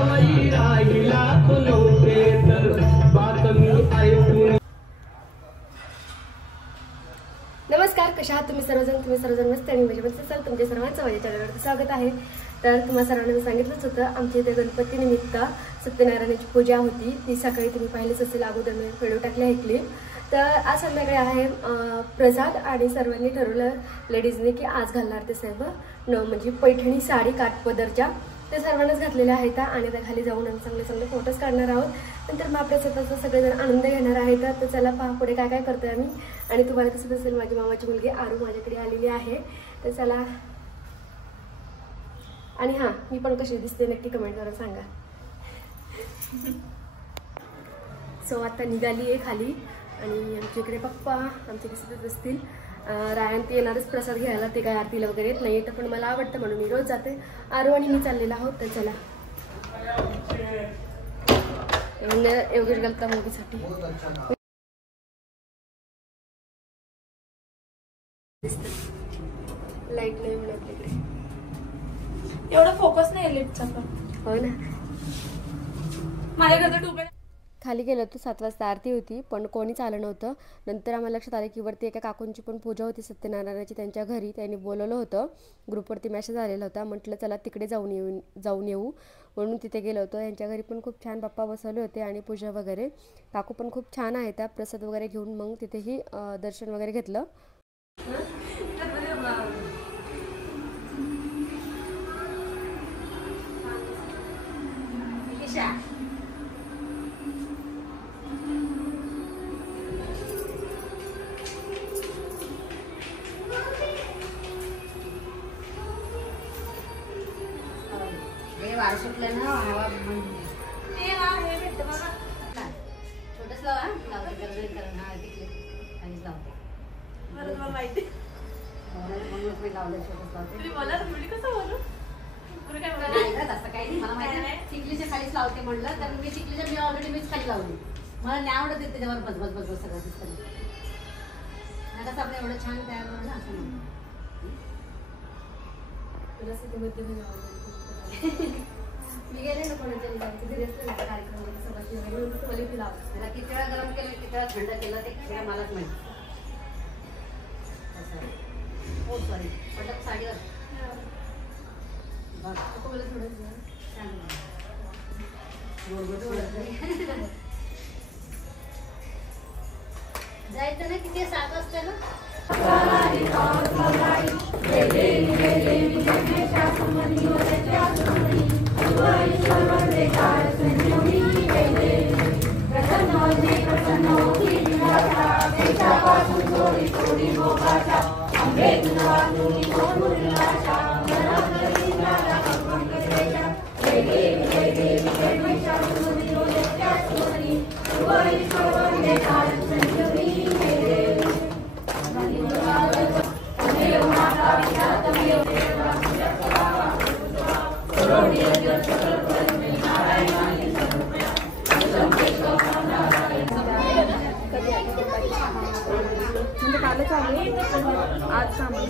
जावई राहिला नौकेत बातमी ऐकून. नमस्कार, कशा आहात तुम्ही सर्वजण मस्त आणि मजेत असाल. तुमच्या सर्वांचं माझ्या चॅनलवर स्वागत आहे. तर तुम्हाला सर्वांना सांगितलंच होतं, आमच्या इथे गणपती निमित्त सत्यनारायणाची पूजा होती. ती सकाळी तुम्ही पाहिलीच असेल, अगोदर मी व्हिडिओ टाकली आहे क्लिप. तर आज संध्याकाळी आहे प्रसाद आणि सर्वांनी ठरवलं लेडीजने की आज घालणार ते सर्व म्हणजे पैठणी साडी काठपदरच्या ते सर्वांनाच घातलेल्या आहेत. आणि आता खाली जाऊन आम्ही चांगले चांगले फोटोज काढणार आहोत. नंतर मग आपल्या स्वतःचा सगळेजण आनंद घेणार आहेत. तर चला पहा पुढे काय काय करतोय आम्ही. आणि तुम्हाला कसं दिसेल, माझी मामाची मुलगी आरू माझ्याकडे आलेली आहे. तर चला. आणि हां, मी पण कशी दिसते नक्की कमेंट करून सांगा. सो आता निघाली आहे खाली आणि आमच्या इकडे पप्पा आमचे दिसतच असतील. रायन ते येणारच प्रसाद घ्यायला, ते काय आरतीला वगैरे येत नाही तर पण मला आवडतं म्हणून मी रोज जाते. आरू आणि मी चाललेला आहोत. तर चला. योगेश गलता मूवीसाठी लाईट नाही म्हणून आपल्याकडे एवढा फोकस नाही लिफ्टचा पण. हो ना. माझ्याकडे टुकडे खाली गेलो होतो. 7 वाजता आरती होती पण कोणीच आलं नव्हतं. नंतर आम्हाला लक्षात आलं की वरती एका काकूंची पण पूजा होती सत्यनारायणाची, त्यांच्या घरी. त्यांनी बोलवलं होतं, ग्रुपवरती मेसेज आलेला होता. म्हटलं चला तिकडे जाऊन येऊ म्हणून तिथे गेलो होतो. यांच्या घरी पण खूप छान बाप्पा बसवले होते आणि पूजा वगैरे. काकू पण खूप छान आहे. त्या प्रसाद वगैरे घेऊन मग तिथेही दर्शन वगैरे घेतलं. वार सुटलं ना, हवा हे भेटतं मला छोटच लावा लावते आणि लावते. मला माहिती म्हणून मी लावलं छोटच लावते. तुम्ही मला मुली कसं बोलू काय नाही का तसं काही नाही. मला माहिती नाही चिखलीच्या खालीच लावते म्हणलं तर मी चिखलीच्या मी ऑलरेडी मीच खाली लावली. मला नाही आवडत त्याच्यावर बस सगळं दिसतं. कसं आपण एवढं छान तयार करू ना असं म्हणून. मी गेले ना कोणाच्या घरी असतं कार्यक्रम त्याला किती वेळा गरम केलं किती वेळा थंड केलं ते सगळं मलाच माहिती. हो सॉरी पटक साडीवर जायचं ना किती 7 वाजता ना. आज सामान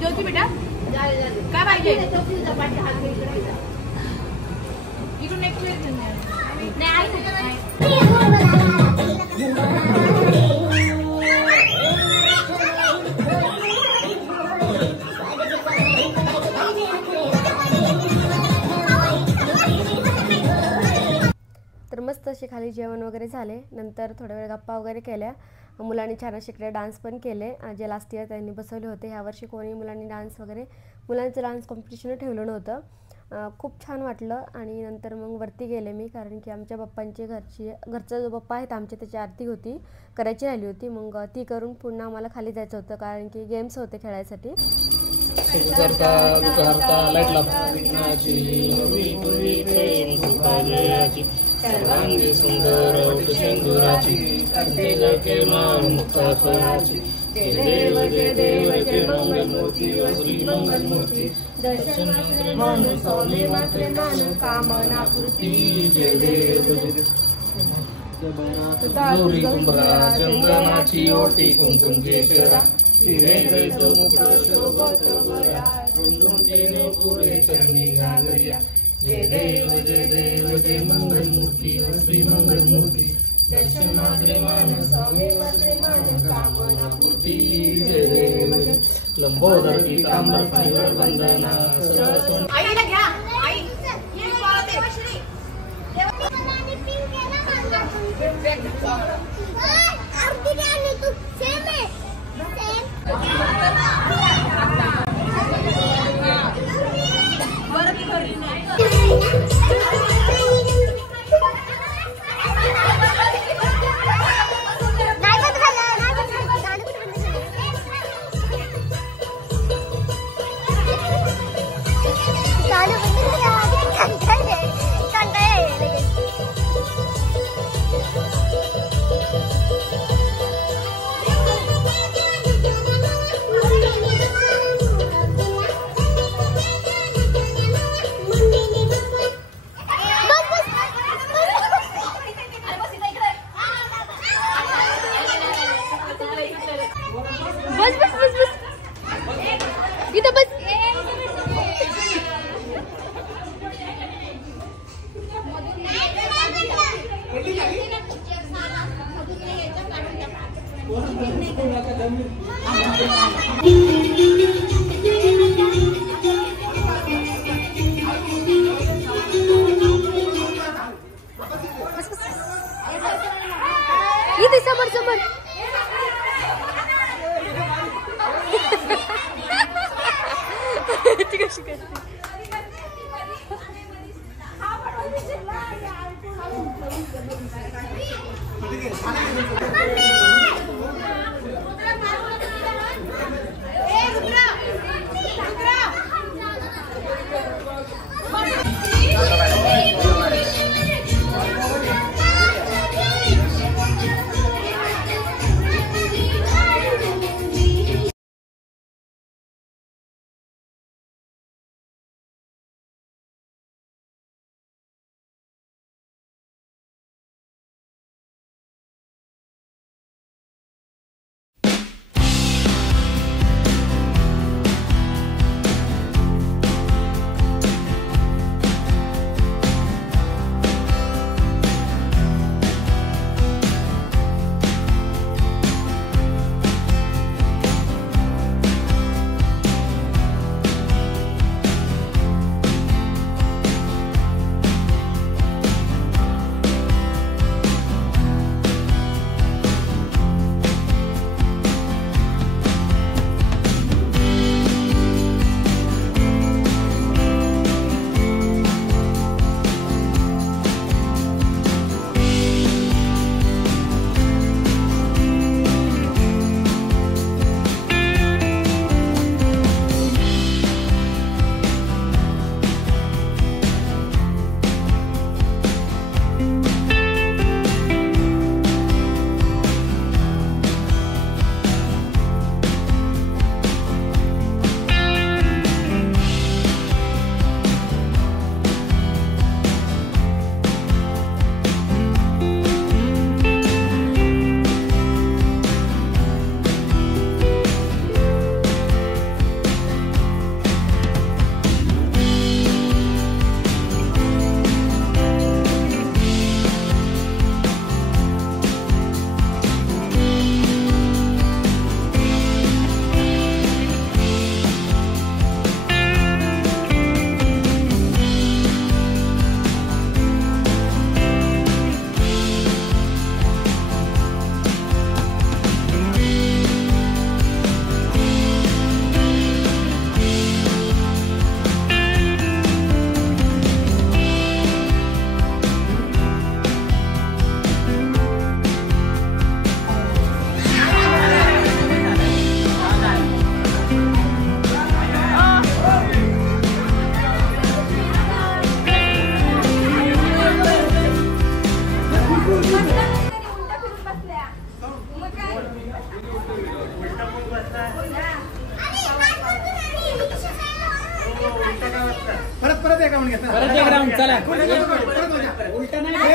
ज्योती बेटा काय पाहिजे इकडून एक प्लेट तर मस्त असे खाली जेवण वगैरे झाले. नंतर थोड्या वेळ गप्पा वगैरे केल्या. मुलांनी छान असे इकडे डान्स पण केले. जे लास्ट इयर त्यांनी बसवले होते. ह्यावर्षी कोणी मुलांनी डान्स वगैरे मुलांचं डान्स कॉम्पिटिशन ठेवलं नव्हतं. खूप छान वाटलं. आणि नंतर मग वरती गेले मी, कारण की आमच्या बाप्पांची घरचा जो बाप्पा आहे आमच्या त्याची आरती होती करायची राहिली होती. मग ती करून पुन्हा आम्हाला खाली जायचं होतं, कारण की गेम्स होते खेळायसाठी. सर्वांगी सुंदर सिंदुराची जय मुक्ताफळाची जय देव जय मंगलमूर्ती श्री मंगलमूर्ती दर्शन मात्रे मान स्वामी मात्रे मान कामना पूर्ती जय देव गौरी कुंभरा चंदनाची ओटी कुंकुम केशरा तिरे जैतो मुकुट शोभत बरा रुंदून तिने पुरे चरणी घालया जय देव जय मंगलमूर्ती श्री मंगलमूर्ती दर्शन मात्रे मान स्वामी मात्रे मान कामना पूर्ती जय देव लंबोदर पीतांबर परिवर वंदना सरस्वती आईला घ्या आई ये बोलते श्री बस बस बस बस इथं बस इथे समोर समोर ती कशी करते परत एक राऊंड चला. उलटा नाही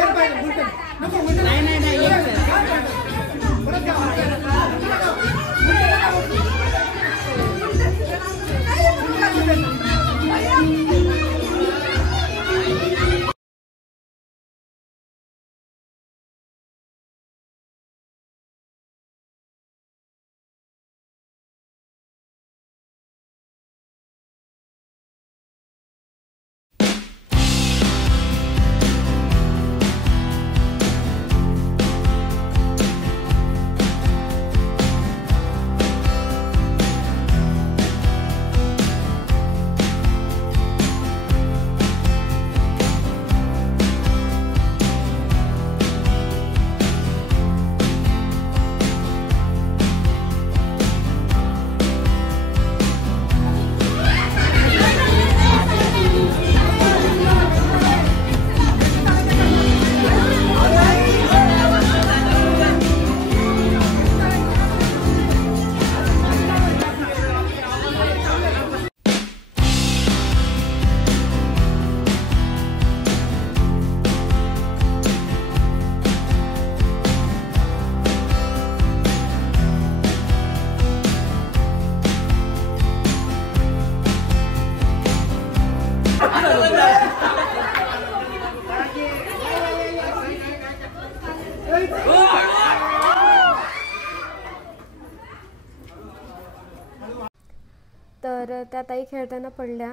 तर त्या ताई खेळताना पडल्या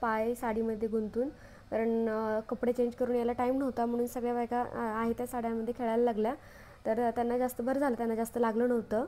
पाय साडीमध्ये गुंतून, कारण कपडे चेंज करून यायला टाईम नव्हता म्हणून सगळ्या बायका आहे त्या साड्यांमध्ये खेळायला लागल्या. तर त्यांना जास्त बरं झालं, त्यांना जास्त लागलं नव्हतं.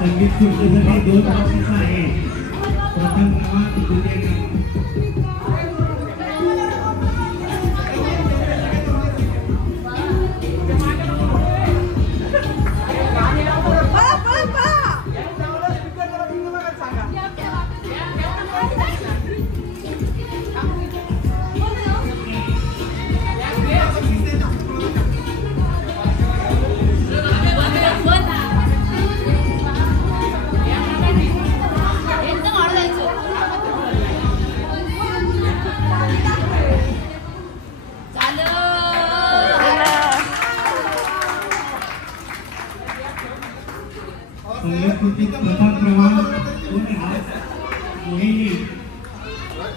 संगीत खुर्चीसाठी 2 बक्षिसं आहेत. प्रथम क्रमांक, द्वितीय क्रमांक. प्रथम क्रमांक मोहिनी,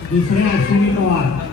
दुसरे अश्विनी पवार.